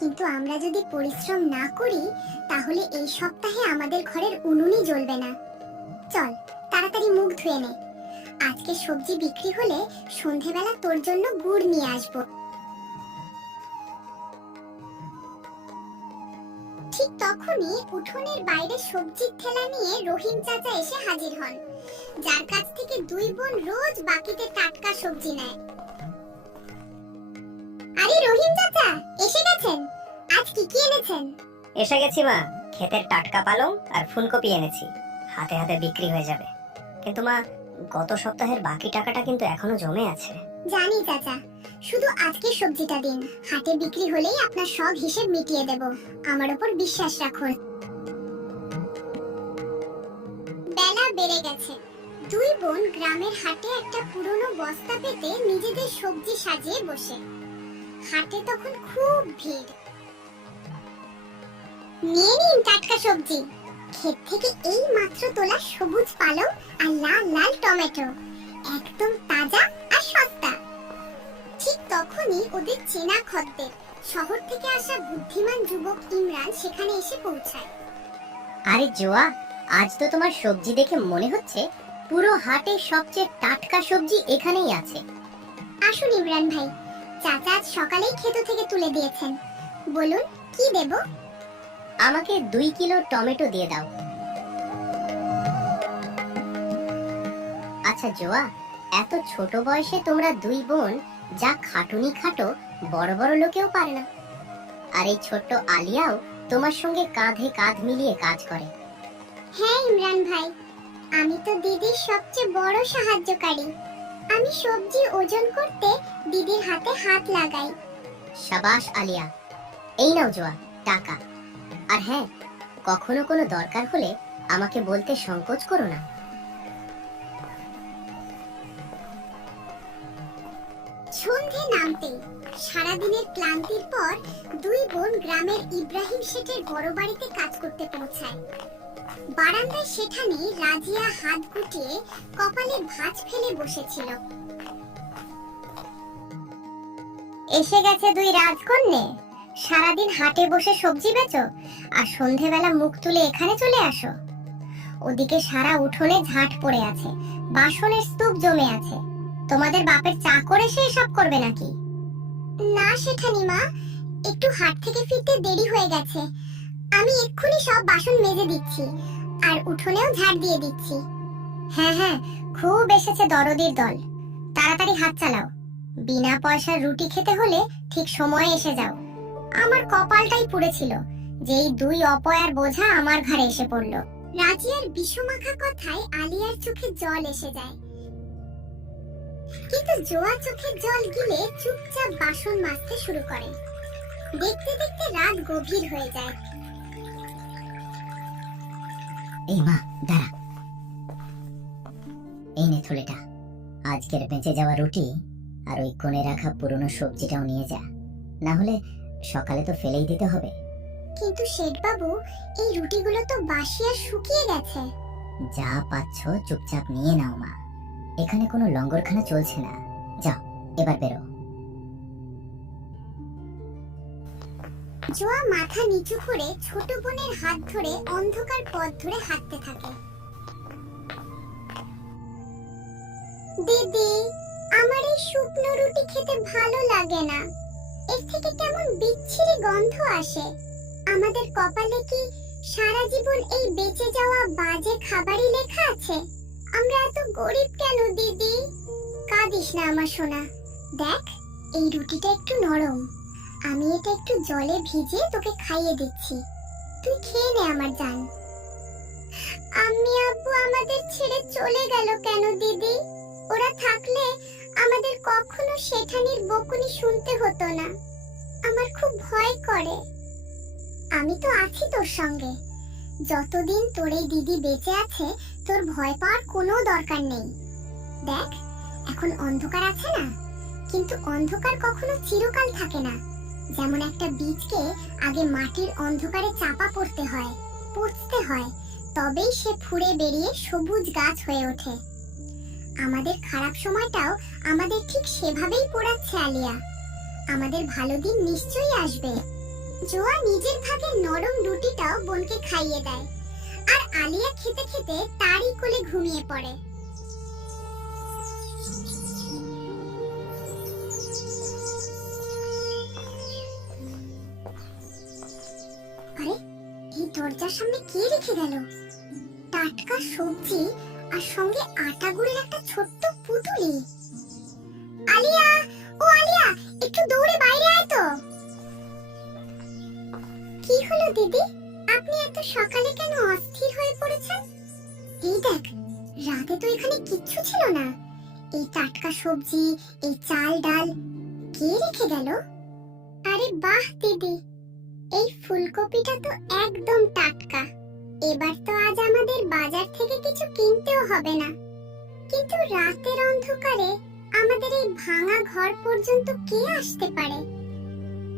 কিন্তু আমরা যদি পরিশ্রম না করি তাহলে এই সপ্তাহে আমাদের ঘরের উনুনই জ্বলবে না। চল তাড়াতাড়ি মুখ ধুয়ে নে, আজকে সবজি বিক্রি হলে সন্ধেবেলা তোর জন্য গুড় নিয়ে আসবো। ঠিক তখনই উঠোনের বাইরে সবজির ঠেলা নিয়ে রহিম চাচা এসে হাজির হন, যার কাছ থেকে দুই বোন রোজ বাকিতে টাটকা সবজি নেয়। আরে রহিম চাচা এসে গেছেন, আজ কি কি এনেছেন? এসে গেছি মা, ক্ষেতের টাটকা পালং আর ফুলকপি এনেছি, হাতে হাতে বিক্রি হয়ে যাবে। কিন্তু মা, গত সপ্তাহের বাকি টাকাটা কিন্তু এখনো জমে আছে। জানি চাচা, শুধু আজকে সবজিটা দিন, হাটে বিক্রি হলেই আপনার সব হিসেব মিটিয়ে দেব, আমার উপর বিশ্বাস রাখুন। বেলা বেড়ে গেছে, দুই বোন গ্রামের হাটে একটা পুরনো বস্তা পেতে নিজেদের সবজি সাজিয়ে বসে। হাটে তখন খুব ভিড়। নিয়ে নিন টাটকা সবজি, ক্ষেত থেকে এই মাত্র তোলা সবুজ পালং আর লাল লাল টমেটো, একদম তাজা আর সস্তা। ঠিক তখনই ওদের চেনা খদ্দের, শহর থেকে আসা বুদ্ধিমান যুবক ইমরান সেখানে এসে পৌঁছায়। আরে জোয়া, আজ তো তোমার সবজি দেখে মনে হচ্ছে পুরো হাটে সবচেয়ে টাটকা সবজি এখানেই আছে। আসুন ইমরান ভাই, চাচা আজ সকালেই ক্ষেত থেকে তুলে দিয়েছেন, বলুন কি দেব? আমাকে 2 কিলো টমেটো দিয়ে দাও। আচ্ছা জোয়া, এত ছোট বয়সে তোমরা দুই বোন যা খাটুনি খাটো বড় বড় লোকেও পারে না। আর এই ছোট্ট আলিয়াও তোমার সঙ্গে কাঁধে কাঁধ মিলিয়ে কাজ করে। হ্যাঁ ইমরান ভাই, আমি তো দিদির সবচেয়ে বড় সাহায্যকারী। আমি সবজি ওজন করতে দিদির হাতে হাত লাগাই। শাবাশ আলিয়া, এই নাও জোয়া টাকা। আর হ্যাঁ, কখনো কোনো দরকার হলে আমাকে বলতে সংকোচ করো না। সন্ধে নামতেই সারাদিনের ক্লান্তির পর দুই বোন গ্রামের ইব্রাহিম শেঠের বড় বাড়িতে কাজ করতে পৌঁছায়। বারান্দায় সেখানে রাজিয়া হাত গুটিয়ে কপালে ভাঁজ ফেলে বসেছিল। এসে গেছে দুই রাজকন্যে, সারাদিন হাটে বসে সবজি বেচো আর সন্ধেবেলা মুখ তুলে এখানে চলে আসো। ওদিকে সারা উঠোনে ঝাঁট পড়ে আছে, বাসনের স্তূপ জমে আছে। তোমাদের বাপের চাকর এসে এসব করবে নাকি? না শেঠানি মা, একটু হাট থেকে ফিরতে দেরি হয়ে গেছে, আমি এক্ষুনি সব বাসন মেজে দিচ্ছি আর উঠোনেও ঝাড় দিয়ে দিচ্ছি। হ্যাঁ হ্যাঁ, খুব এসেছে দরদির দল, তাড়াতাড়ি হাত চালাও। বিনা পয়সার রুটি খেতে হলে ঠিক সময়ে এসে যাও। আমার কপালটাই পুড়েছিল যে এই দুই অপয়ার বোঝা আমার ঘাড়ে এসে পড়ল। রাজিয়ার বিষমাখা কথায় আলিয়ার চোখে জল এসে যায়, কিন্তু জোয়া চোখের জল গিলে চুপচাপ বাসন মাজতে শুরু করে। দেখতে দেখতে রাত গভীর হয়ে যায়। এই মা দাঁড়া, এই নে থলেটা, আজকের বেঁচে যাওয়া রুটি আর ওই কোণে রাখা পুরনো সবজিটাও নিয়ে যা, না হলে সকালে তো ফেলেই দিতে হবে। কিন্তু শেঠ বাবু, এই রুটিগুলো তো বাসি আর শুকিয়ে গেছে। যা পাচ্ছ চুপচাপ নিয়ে নাও মা, এখানে কোনো লঙ্গরখানা চলছে না। যাও এবার বেরো। জোয়া মাথা নিচু করে ছোট বোনের হাত ধরে অন্ধকার পথ ধরে হাঁটতে থাকে। দিদি, আমার এই শুকনো রুটি খেতে ভালো লাগে না, এর থেকে কেমন বিচ্ছিরি গন্ধ আসে। আমাদের কপালে কি সারা জীবন এই বেঁচে যাওয়া বাজে খাবারই লেখা আছে? আমরা এত গরিব কেন দিদি? কাঁদিস না আমার সোনা, দেখ এই রুটিটা একটু নরম, আমি এটা একটু জলে ভিজিয়ে তোকে খাইয়ে দিচ্ছি, তুই খেয়ে নে আমার জান। আম্মি আব্বু আমাদের ছেড়ে চলে গেল কেন দিদি? ওরা থাকলে আমাদের কখনো শেঠানির বকুনি শুনতে হতো না, আমার খুব ভয় করে। আমি তো আছি তোর সঙ্গে, যতদিন তোর এই দিদি বেঁচে আছে তোর ভয় পাওয়ার কোনো দরকার নেই। দেখ এখন অন্ধকার আছে না, কিন্তু অন্ধকার কখনো চিরকাল থাকে না। যেমন একটা বীজকে আগে মাটির অন্ধকারে চাপা পড়তে হয়, পচতে হয়, তবেই সে ফুঁড়ে বেরিয়ে সবুজ গাছ হয়ে ওঠে। আমাদের খারাপ সময়টাও আমাদের ঠিক সেভাবেই পোড়াচ্ছে আলিয়া, আমাদের ভালো দিন নিশ্চয়ই আসবে। জোয়া নিজের ভাগের নরম রুটিটাও বোনকে খাইয়ে দেয়, আর আলিয়া খেতে খেতে তারই কোলে ঘুমিয়ে পড়ে। আরে, এই দরজার সামনে কে রেখে গেল টাটকা সবজি আর সঙ্গে আটা গুঁড়ের একটা ছোট্ট পুতুলি? আলিয়া, ও আলিয়া, একটু দৌড়ে বাইরে আয় তো। কি হলো দিদি, আপনি এত সকালে কেন অস্থির হয়ে পড়েছেন? এই দেখ, রাতে তো এখানে কিচ্ছু ছিল না। এই টাটকা সবজি, এই চাল ডাল কে রেখে গেল? আরে বাহ দিদি, এই ফুলকপিটা তো একদম টাটকা। এবার তো আজ আমাদের বাজার থেকে কিছু কিনতেও হবে না। কিন্তু রাতের অন্ধকারে আমাদের এই ভাঙা ঘর পর্যন্ত কে আসতে পারে?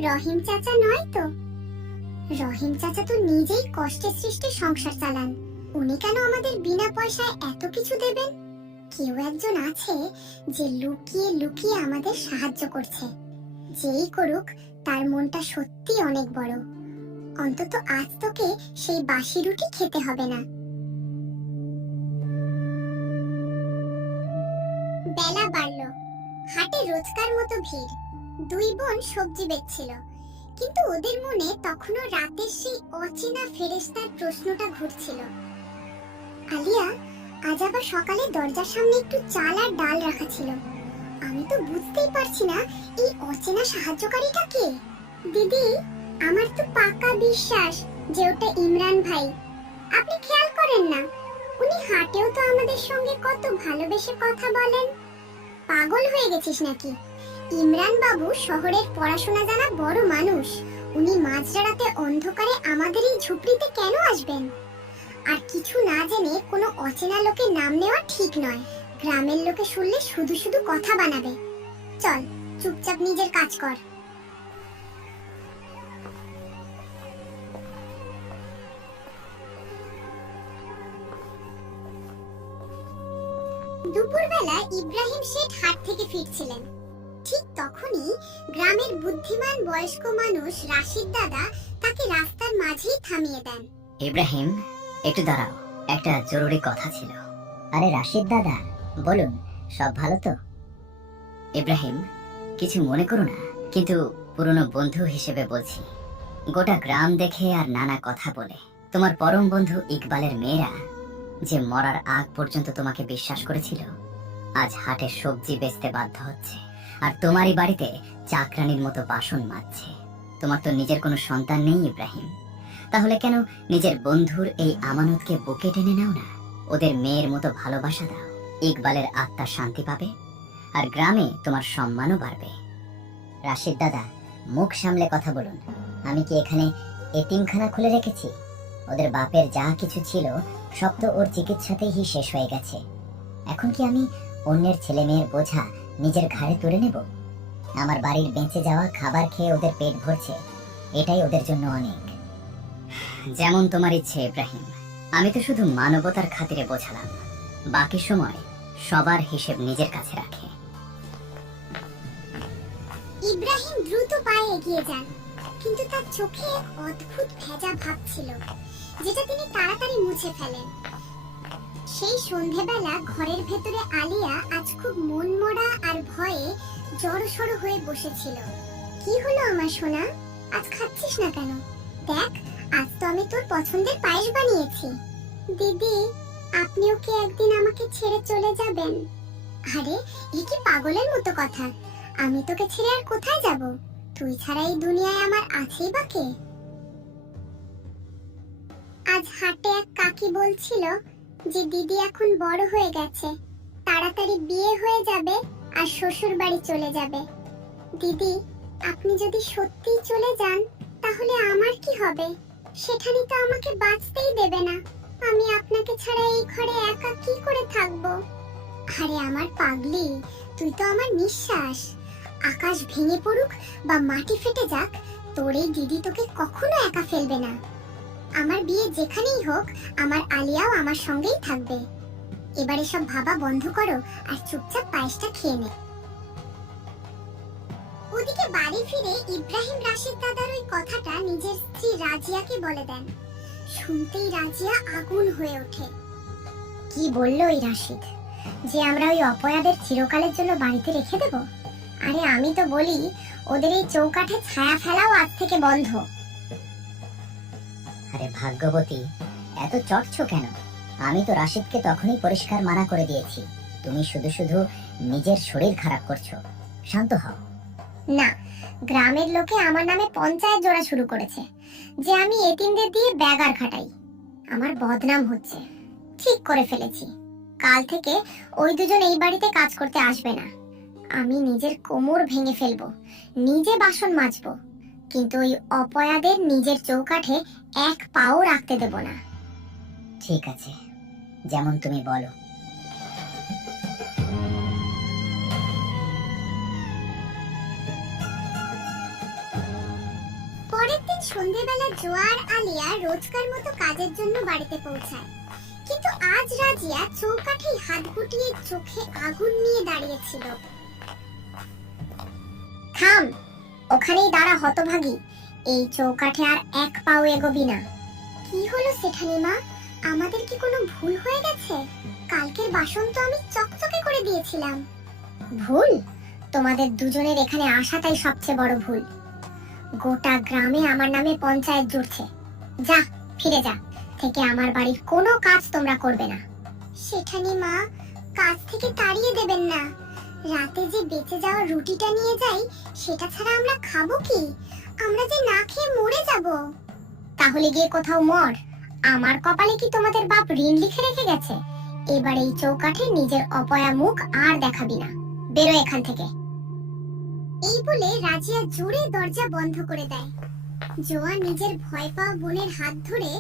রহিম চাচা নয় তো? রহিম চাচা তো নিজেই কষ্টে সৃষ্টে সংসার চালান, উনি কেন আমাদের বিনা পয়সায় এত কিছু দেবেন? কেউ একজন আছে যে লুকিয়ে লুকিয়ে আমাদের সাহায্য করছে। যেই করুক, তার মনটা সত্যি অনেক বড়। অন্তত আজ তোকে সেই বাসি রুটি খেতে হবে না। বেলা বাড়লো, হাটে রোজকার মতো ভিড়। দুই বোন সবজি বেচছিল, কিন্তু ওদের মনে তখনও রাতের সেই অচেনা ফেরেশতার প্রশ্নটা ঘুরছিল। আলিয়া, আজ আবার সকালে দরজার সামনে একটু চাল আর ডাল রাখা ছিল। আমি তো বুঝতেই পারছি না এই অচেনা সাহায্যকারীটা কে। দিদি, আমার তো পাকা বিশ্বাস যে ওটা ইমরান ভাই। আপনি খেয়াল করেন না, উনি হাটেও তো আমাদের সঙ্গে কত ভালোবেসে কথা বলেন। পাগল হয়ে গেছিস নাকি? ইমরান বাবু শহরের পড়াশোনা জানা বড় মানুষ। উনি মাঝরাতে অন্ধকারে আমাদের এই ঝুপড়িতে কেন আসবেন? আর কিছু না জেনে কোনো অচেনা লোকের নাম নেওয়া ঠিক নয়। গ্রামের লোকে শুনলে শুধু শুধু কথা বানাবে। চল, চুপচাপ নিজের কাজ কর। দুপুরবেলা ইব্রাহিম শেঠ হাট থেকে ফিরছিলেন। ঠিক তখনই গ্রামের বুদ্ধিমান বয়স্ক মানুষ রাশিদ দাদা তাকে রাস্তার মাঝেই থামিয়ে দেন। ইব্রাহিম, একটু দাঁড়াও, একটা জরুরি কথা ছিল। আরে রাশিদ দাদা, বলুন, সব ভালো তো? ইব্রাহিম, কিছু মনে করো না, কিন্তু পুরনো বন্ধু হিসেবে বলছি। গোটা গ্রাম দেখে আর নানা কথা বলে তোমার পরম বন্ধু ইকবালের মেয়েরা যে মরার আগ পর্যন্ত তোমাকে বিশ্বাস করেছিল, আজ হাটে সবজি বেচতে বাধ্য হচ্ছে, আর তোমারই বাড়িতে চাকরানির মতো বাসন মাজছে। তোমার তো নিজের কোনো সন্তান নেই ইব্রাহিম, তাহলে কেন নিজের বন্ধুর এই আমানতকে বুকে টেনে নাও না? ওদের মেয়ের মতো ভালোবাসা দাও, ইকবালের আত্মা শান্তি পাবে, আর গ্রামে তোমার সম্মানও বাড়বে। রাশিদ দাদা, মুখ সামলে কথা বলুন। আমি কি এখানে এতিমখানা খুলে রেখেছি? ওদের বাপের যা কিছু ছিল সব তো ওর চিকিৎসাতেই শেষ হয়ে গেছে। এখন কি আমি অন্যের ছেলে মেয়ের বোঝা নিজের ঘাড়ে তুলে নেব? আমার বাড়ির বেঁচে যাওয়া খাবার খেয়ে ওদের পেট ভরছে, এটাই ওদের জন্য অনেক। যেমন তোমার ইচ্ছে ইব্রাহিম, আমি তো শুধু মানবতার খাতিরে বোঝালাম, বাকি সময় সবার হিসেব নিজের কাছে রাখে। ইব্রাহিম দ্রুত পায়ে এগিয়ে যান, কিন্তু তার চোখে এক অদ্ভুত ভেজা ভাব ছিল, যেটা তিনি তাড়াতাড়ি মুছে ফেলেন। সেই সন্ধেবেলা ঘরের ভেতরে আলিয়া আজ খুব মনমরা আর ভয়ে জড়সড় হয়ে বসেছিল। কি হলো আমার সোনা, আজ খাচ্ছিস না কেন? দেখ, আজ তো আমি তোর পছন্দের পায়েস বানিয়েছি। দিদি, আপনিও কি একদিন আমাকে ছেড়ে চলে যাবেন? আরে, এ কি পাগলের মতো কথা! আমি তোকে ছেড়ে আর কোথায় যাব? তুই ছাড়া এই দুনিয়ায় আমার আছেই বা কে? আজ হাটে এক কাকি বলছিল যে দিদি এখন বড় হয়ে গেছে, তাড়াতাড়ি বিয়ে হয়ে যাবে আর শ্বশুর বাড়ি চলে যাবে। দিদি, আপনি যদি সত্যিই চলে যান তাহলে আমার কি হবে? সেখানে তো আমাকে বাঁচতেই দেবে না। আমি আপনাকে ছাড়া এই ঘরে একা কি করে থাকবো? আরে আমার পাগলি, তুই তো আমার নিঃশ্বাস। আকাশ ভেঙে পড়ুক বা মাটি ফেটে যাক, তোর এই দিদি তোকে কখনো একা ফেলবে না। আমার বিয়ে যেখানেই হোক, আমার আলিয়াও আমার সঙ্গেই থাকবে। এবারে সব ভাবা বন্ধ করো আর চুপচাপ পায়েসটা খেয়ে নে। ওদিকে বাড়ি ফিরে ইব্রাহিম রাশিদ দাদার ওই কথাটা নিজের স্ত্রী রাজিয়াকে বলে দেন। শুনতেই রাজিয়া আগুন হয়ে ওঠে। কি বললো ওই রাশিদ, যে আমরা ওই অপয়াদের চিরকালের জন্য বাড়িতে রেখে দেব? আরে আমি তো বলি ওদের এই চৌকাঠে ছায়া ফেলাও আজ থেকে বন্ধ। আরে ভাগ্যবতী, এত চটছো কেন? আমি তো রাশিদকে তখনই পরিষ্কার মানা করে দিয়েছি। তুমি শুধু শুধু নিজের শরীর খারাপ করছো। শান্ত হও। না, গ্রামের লোকে আমার নামে পঞ্চায়েত জোড়া শুরু করেছে যে আমি এতিমদের দিয়ে ব্যাগার খাটাই। আমার বদনাম হচ্ছে। ঠিক করে ফেলেছি, কাল থেকে ওই দুজন এই বাড়িতে কাজ করতে আসবে না। আমি নিজের কোমর ভেঙে ফেলবো, নিজে বাসন মাজবো, কিন্তু ওই অপয়াদের নিজের চৌকাঠে এক পাও রাখতে দেব না। ঠিক আছে, যেমন তুমি বলো। পরের দিন সন্ধ্যেবেলা জোয়ার আলিয়া রোজকার মতো কাজের জন্য বাড়িতে পৌঁছায়, কিন্তু আজ রাজিয়া চৌকাঠে হাত গুটিয়ে চোখে আগুন নিয়ে দাঁড়িয়েছিল। থাম, ওখানেই দাঁড়া হতভাগী, এই চৌকাঠে আর এক পাও এগোবি না। কি হলো সেখানে মা, আমাদের কি কোনো ভুল হয়ে গেছে? কালকের বাসন তো আমি চকচকে করে দিয়েছিলাম। ভুল? তোমাদের দুজনের এখানে আসাটাই সবচেয়ে বড় ভুল। গোটা গ্রামে আমার নামে পঞ্চায়েত জুড়ছে। যা, ফিরে যা, থেকে আমার বাড়ির কোনো কাজ তোমরা করবে না। সেখানে মা, কাজ থেকে তাড়িয়ে দেবেন না। রাতে যে বেঁচে যাওয়া রুটিটা নিয়ে যাই, সেটা ছাড়া আমরা খাবো কি? আমরা যে না খেয়ে মরে যাব। তাহলে গিয়ে কোথাও মর। আমার কপালে কি তোমাদের বাপ ঋণ লিখে রেখে গেছে? এবার এই চৌকাঠে নিজের অপয়া মুখ আর দেখাবি না। বেরো এখান থেকে। এই বলে রাজিয়া জোরে দরজা বন্ধ করে দেয়। জোয়া নিজের ভয় পাওয়া বোনের হাত ধরে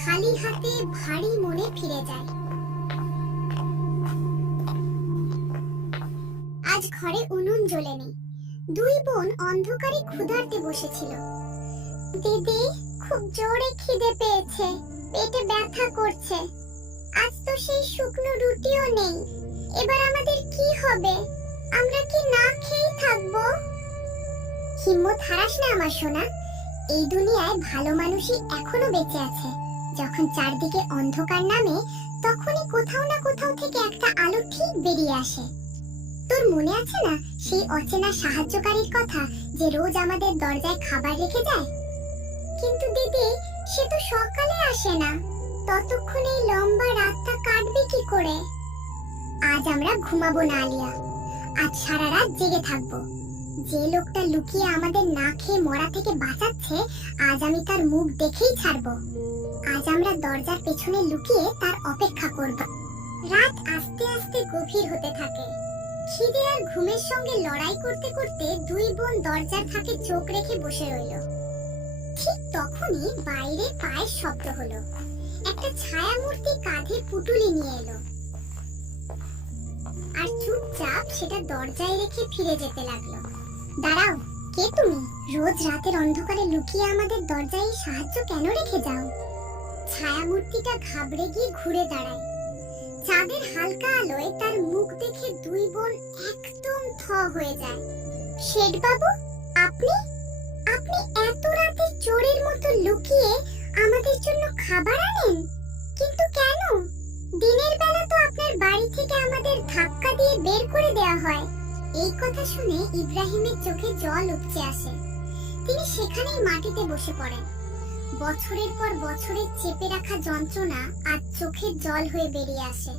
খালি হাতে ভারী মনে ফিরে যায়। আজ ঘরে উনুন জ্বলেনি। দুই বোন অন্ধকারে ক্ষুধার্তে বসেছিল। দিদি, খুব জোরে খিদে পেয়েছে, পেটে ব্যথা করছে। আজ তো সেই শুকনো রুটিও নেই। এবার আমাদের কি হবে? আমরা কি না খেয়ে থাকবো? হিম্মত হারাস না আমার সোনা। এই দুনিয়ায় ভালো মানুষই এখনো বেঁচে আছে। যখন চারদিকে অন্ধকার নামে, তখনই কোথাও না কোথাও থেকে একটা আলো ঠিক বেরিয়ে আসে। তোর মনে আছে না সেই অচেনা সাহায্যকারীর কথা, যে রোজ আমাদের দরজায় খাবার রেখে যায়? কিন্তু দিদি, সে তো সকালে আসে না। ততক্ষণে এই লম্বা রাতটা কাটবে কি করে? আজ আমরা ঘুমাবো না আলিয়া, আজ সারা রাত জেগে থাকবো। যে লোকটা লুকিয়ে আমাদের না খেয়ে মরা থেকে বাঁচাচ্ছে, আজ আমি তার মুখ দেখেই ছাড়বো। আজ আমরা দরজার পেছনে লুকিয়ে তার অপেক্ষা করব। রাত আস্তে আস্তে গভীর হতে থাকে। খিদে আর ঘুমের সঙ্গে লড়াই করতে করতে দুই বোন দরজার ফাঁকে চোখ রেখে বসে রইল। ঠিক তখনই বাইরে পায়ের শব্দ হলো। একটা ছায়া মূর্তি কাঁধে পুটুলি নিয়ে এলো আর চুপচাপ সেটা দরজায় রেখে ফিরে যেতে লাগলো। দাঁড়াও, কে তুমি? রোজ রাতের অন্ধকারে লুকিয়ে আমাদের দরজায় সাহায্য কেন রেখে যাও? ছায়া মূর্তিটা ঘাবড়ে গিয়ে ঘুরে দাঁড়ায়। চাঁদের হালকা আলোয় তার মুখ দেখে দুই বোন একদম থ হয়ে যায়। শেঠ বাবু, আপনি আপনি এত রাতে চোরের মতো লুকিয়ে আমাদের জন্য খাবার আনেন? কিন্তু কেন? দিনের বেলা তো আপনার বাড়ি থেকে আমাদের ধাক্কা দিয়ে বের করে দেওয়া হয়। এই কথা শুনে ইব্রাহিমের চোখে জল উপচে আসে। তিনি সেখানেই মাটিতে বসে পড়েন। বছরের পর বছরের চেপে রাখা যন্ত্রণা আজ চোখের জল হয়ে বেরিয়ে আসে।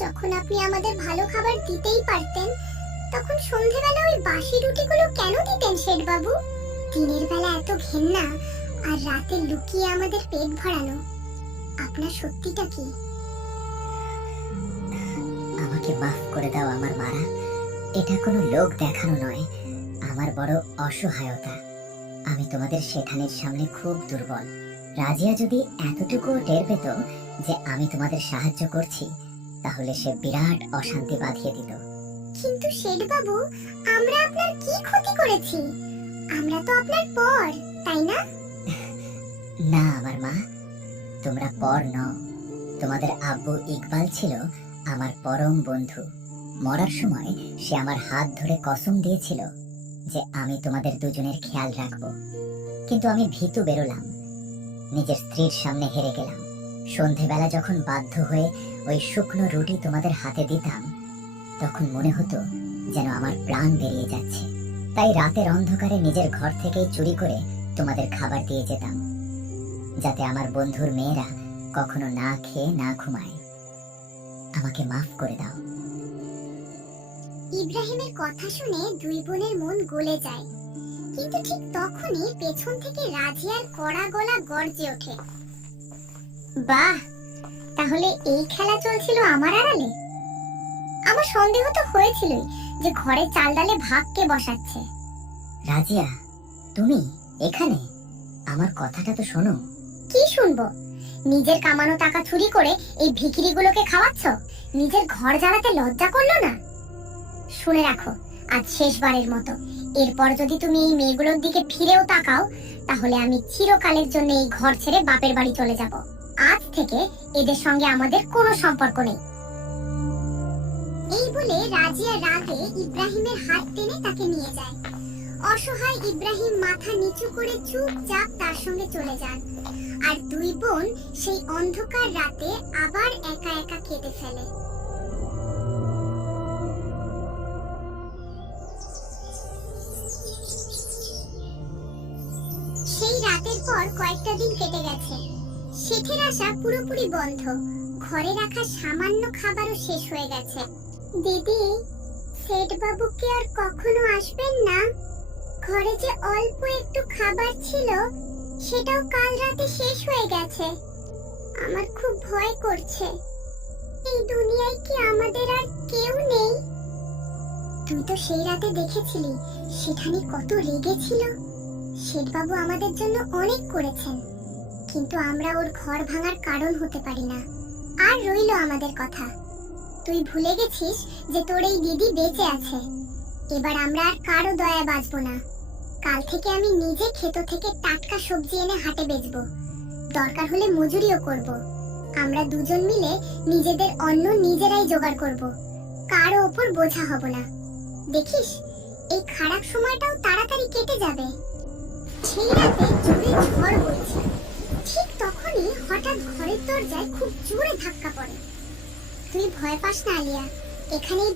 যখন আপনি আমাদের ভালো খাবার দিতেই পারতেন, তখন সন্ধ্যেবেলা ওই বাসি রুটিগুলো কেন দিতেন শেঠ বাবু? দিনের বেলা এত ঘেন্না, আর রাতে লুকিয়ে আমাদের পেট ভরানো। আপনার সত্যিটা কি? আমাকে মাফ করে দাও আমার মারা। এটা কোনো লোক দেখানো নয়, আমার বড় অসহায়তা। আমি তোমাদের শেঠানের সামনে খুব দুর্বল। রাজিয়া যদি এতটুকু টের পেত যে আমি তোমাদের সাহায্য করছি, তাহলে সে বিরাট অশান্তি বাঁধিয়ে দিত। কিন্তু শেঠ বাবু, আমরা আপনার কি ক্ষতি করেছি? আমরা তো আপনার পর, তাই না? না আমার মা, তোমরা পর নও। তোমাদের আব্বু ইকবাল ছিল আমার পরম বন্ধু। মরার সময় সে আমার হাত ধরে কসম দিয়েছিল যে আমি তোমাদের দুজনের খেয়াল রাখবো, কিন্তু আমি ভীতু বেরোলাম, নিজের স্ত্রীর সামনে হেরে গেলাম। সন্ধেবেলা যখন বাধ্য হয়ে ওই শুকনো রুটি তোমাদের হাতে দিতাম, তখন মনে হতো যেন আমার প্রাণ বেরিয়ে যাচ্ছে। তাই রাতের অন্ধকারে নিজের ঘর থেকেই চুরি করে তোমাদের খাবার দিয়ে যেতাম, যাতে আমার বন্ধুর মেয়েরা কখনো না খেয়ে না ঘুমায়। আমাকে মাফ করে দাও। ইব্রাহিমের কথা শুনে দুই বোনের মন গলে যায়, কিন্তু ঠিক তখনই পেছন থেকে রাজিয়ার কড়া গলা গর্জে ওঠে। বাহ, তাহলে এই খেলা চলছিল আমার আড়ালে? আমার সন্দেহ তো হয়েছিলই যে ঘরে চাল ডালে ভাগ কে বসাচ্ছে। রাজিয়া, তুমি এখানে? আমার কথাটা তো শোনো। কি শুনবো? নিজের কামানো টাকা চুরি করে এই ভিখিরিগুলোকে খাওয়াচ্ছ? নিজের ঘর জ্বালাতে লজ্জা করলো না? শুনে রাখো, আজ শেষবারের মতো। এরপর যদি তুমি এই মেয়েগুলোর দিকে ফিরেও তাকাও, তাহলে আমি চিরকালের জন্য এই ঘর ছেড়ে বাপের বাড়ি চলে যাব। আজ থেকে এদের সঙ্গে আমাদের কোনো সম্পর্ক নেই। এই বলে রাজিয়া রাগে ইব্রাহিমের হাত টেনে তাকে নিয়ে যায়। অসহায় ইব্রাহিম মাথা নিচু করে চুপচাপ তার সঙ্গে চলে যান, আর দুই বোন সেই অন্ধকার রাতে আবার একা একা কেঁদে ফেলে। সেই রাতের পর কয়েকটা দিন কেটে গেছে। শেঠের আসা পুরোপুরি বন্ধ, ঘরে রাখা সামান্য খাবারও শেষ হয়ে গেছে। দিদি, শেঠ বাবু কি আর কখনো আসবেন না? ঘরে যে অল্প একটু খাবার ছিল, সেটাও কাল রাতে শেষ হয়ে গেছে। আমার খুব ভয় করছে। এই দুনিয়ায় কি আমাদের আর কেউ নেই? তুই তো সেই রাতে দেখেছিলি সেখানে কত রেগেছিল। শেঠবাবু আমাদের জন্য অনেক করেছেন, কিন্তু আমরা ওর ঘর ভাঙার কারণ হতে পারি না। আর রইল আমাদের কথা, তুই ভুলে গেছিস যে তোর এই দিদি বেঁচে আছে। এবার আমরা আর কারো দয়া বাঁচবো না। কাল থেকে আমি নিজে ক্ষেত থেকে টাটকা সবজি এনে হাটে বেচবো, দরকার হলে মজুরিও করব। আমরা দুজন মিলে নিজেদের অন্ন নিজেরাই জোগাড় করব, কারো ওপর বোঝা হব না। দেখিস, এই খারাপ সময়টাও তাড়াতাড়ি কেটে যাবে। সেই রাতে জোরে ঝড় বইছে। ঠিক তখনই হঠাৎ ঘরের দরজায় খুব জোরে ধাক্কা পড়ে। তুই ভয় পাস না আলিয়া, এখানেই